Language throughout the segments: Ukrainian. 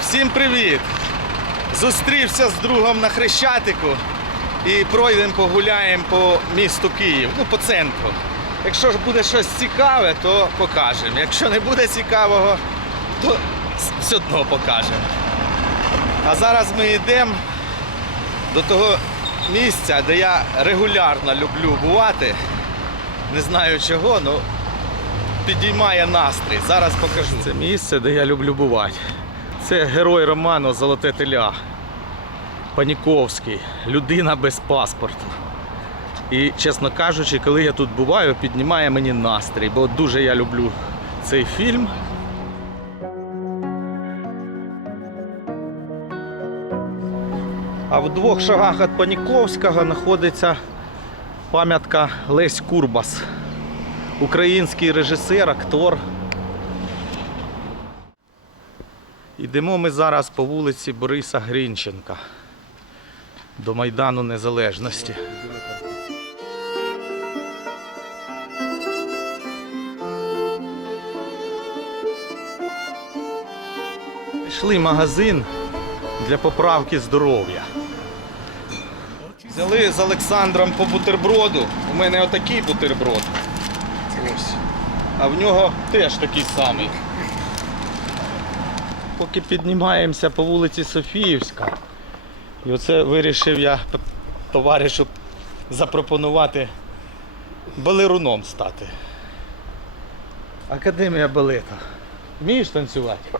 Всім привіт! Зустрівся з другом на Хрещатику і пройдемо погуляємо по місту Київ, ну по центру. Якщо ж буде щось цікаве, то покажемо. Якщо не буде цікавого, то все одно покажемо. А зараз ми йдемо до того місця, де я регулярно люблю бувати. Не знаю чого, але підіймає настрій. Зараз покажу. Це місце, де я люблю бувати. Це герой роману Золоте теля. Паніковський, людина без паспорту. І, чесно кажучи, коли я тут буваю, піднімає мені настрій, бо дуже я люблю цей фільм. А в двох шагах від Паніковського знаходиться пам'ятка Лесь Курбас. Український режисер, актор. Йдемо ми зараз по вулиці Бориса Грінченка до Майдану Незалежності. Пішли магазин для поправки здоров'я. Взяли з Олександром по бутерброду. У мене отакий бутерброд. Ось. А в нього теж такий самий. Поки піднімаємося по вулиці Софіївська. І оце вирішив я товаришу запропонувати балеруном стати. Академія балета. Вмієш танцювати?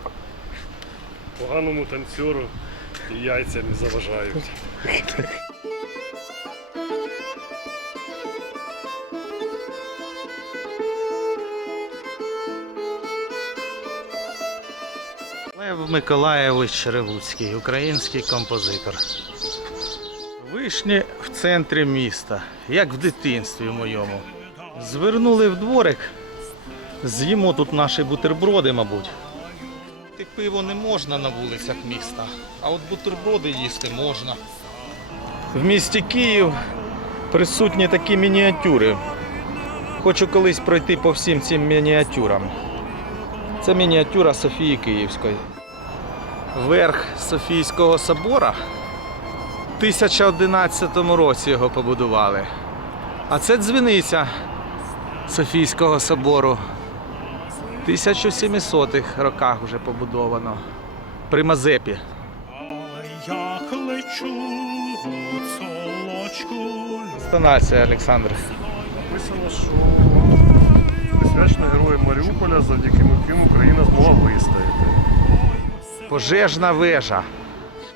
Поганому танцюру яйця не заважають. Лев Миколаєвич Черевуцький, український композитор. Вишні в центрі міста, як в дитинстві моєму. Звернули в дворик, з'їмо тут наші бутерброди, мабуть. Ти пиво не можна на вулицях міста, а от бутерброди їсти можна. В місті Київ присутні такі мініатюри. Хочу колись пройти по всім цим мініатюрам. Це мініатюра Софії Київської. Верх Софійського собора. В 1011 році його побудували. А це дзвіниця Софійського собору. В 1700-х роках вже побудовано. При Мазепі. Як лечу. Станація, Олександр. Написано, що присвячено героям Маріуполя, завдяки яким Україна змогла вистояти. Пожежна вежа.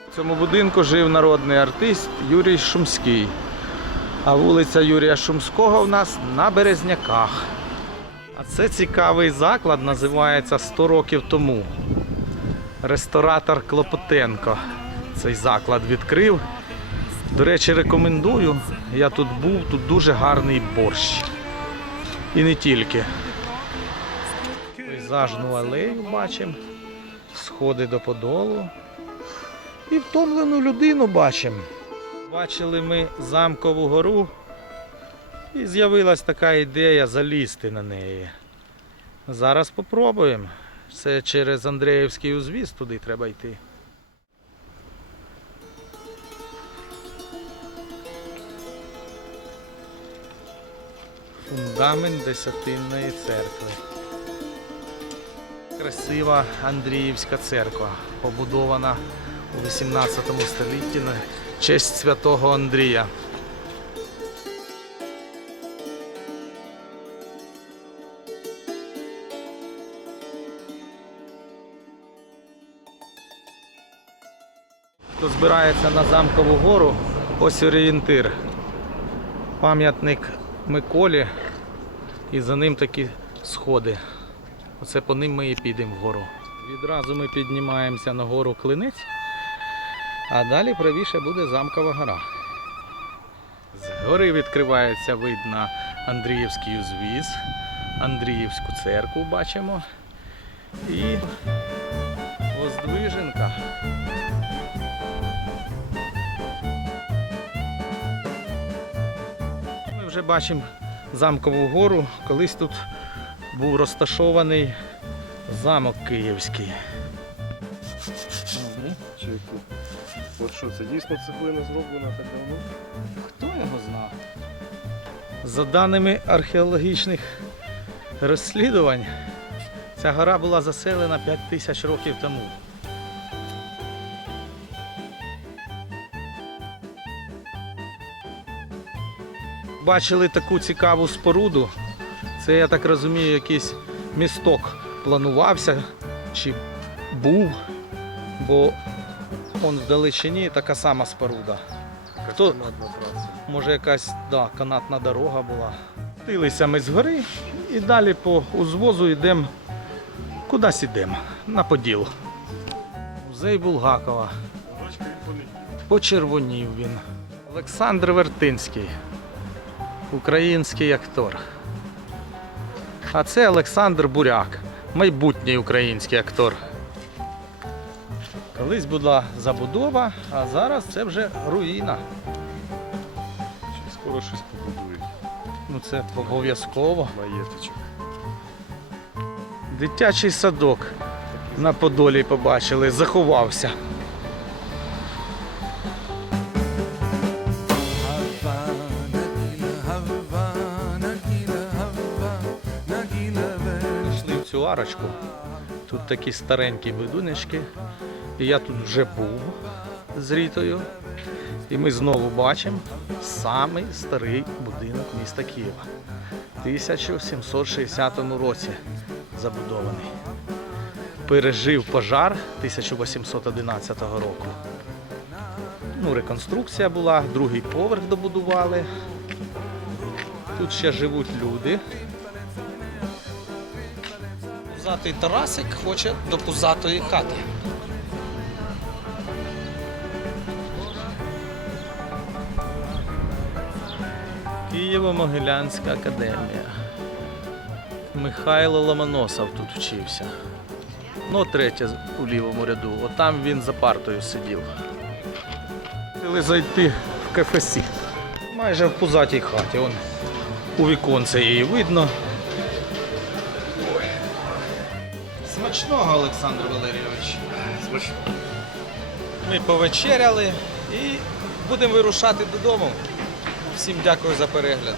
В цьому будинку жив народний артист Юрій Шумський. А вулиця Юрія Шумського в нас на Березняках. А це цікавий заклад, називається 100 років тому. Ресторатор Клопотенко цей заклад відкрив. До речі, рекомендую. Я тут був, тут дуже гарний борщ. І не тільки. Пейзажну алею бачимо сходи до подолу. І втомлену людину бачимо. Бачили ми замкову гору, і з'явилась така ідея залізти на неї. Зараз попробуємо. Це через Андріївський узвіз туди треба йти. Фундамент Десятинної церкви. Красива Андріївська церква, побудована у 18 столітті на честь святого Андрія. Хто збирається на замкову гору, ось орієнтир. Пам'ятник Миколі і за ним такі сходи. Оце по ним ми і підемо вгору. Відразу ми піднімаємося на гору Клинець, а далі правіше буде замкова гора. З гори відкривається вид на Андріївський узвіз, Андріївську церкву бачимо. І Воздвиженка. Ми вже бачимо замкову гору. Колись тут був розташований замок Київський. Добре. От що, це дійсно цеглина зроблена так давно? Хто його знав? За даними археологічних розслідувань, ця гора була заселена 5 тисяч років тому. Бачили таку цікаву споруду. Це, я так розумію, якийсь місток планувався чи був, бо он в далечині така сама споруда. Хто- Може якась да, канатна дорога була. Тилися ми з гори і далі по узвозу йдемо. Кудись йдемо? На Поділ. Музей Булгакова. Почервонів він. Олександр Вертинський. Український актор. А це Олександр Буряк, майбутній український актор. Колись була забудова, а зараз це вже руїна. Чи скоро щось побудують. Ну це обов'язково. Маєточок. Дитячий садок на Подолі побачили, заховався. Пішли в цю арочку. Тут такі старенькі будиночки. І я тут вже був з Рітою. І ми знову бачимо самий старий будинок міста Києва. 1760 році забудований. Пережив пожар 1811 року. Ну, реконструкція була, другий поверх добудували. Тут ще живуть люди. Пузатий Тарасик хоче до пузатої хати. Києво-Могилянська академія. Михайло Ломоносов тут вчився. Ну, третє у лівому ряду. Отам він за партою сидів. Хотіли зайти в кафесі. Майже в пузатій хаті. Он у віконце її видно. Смачного, Олександр Валерійович. Смачно. Ми повечеряли і будемо вирушати додому. Всім дякую за перегляд.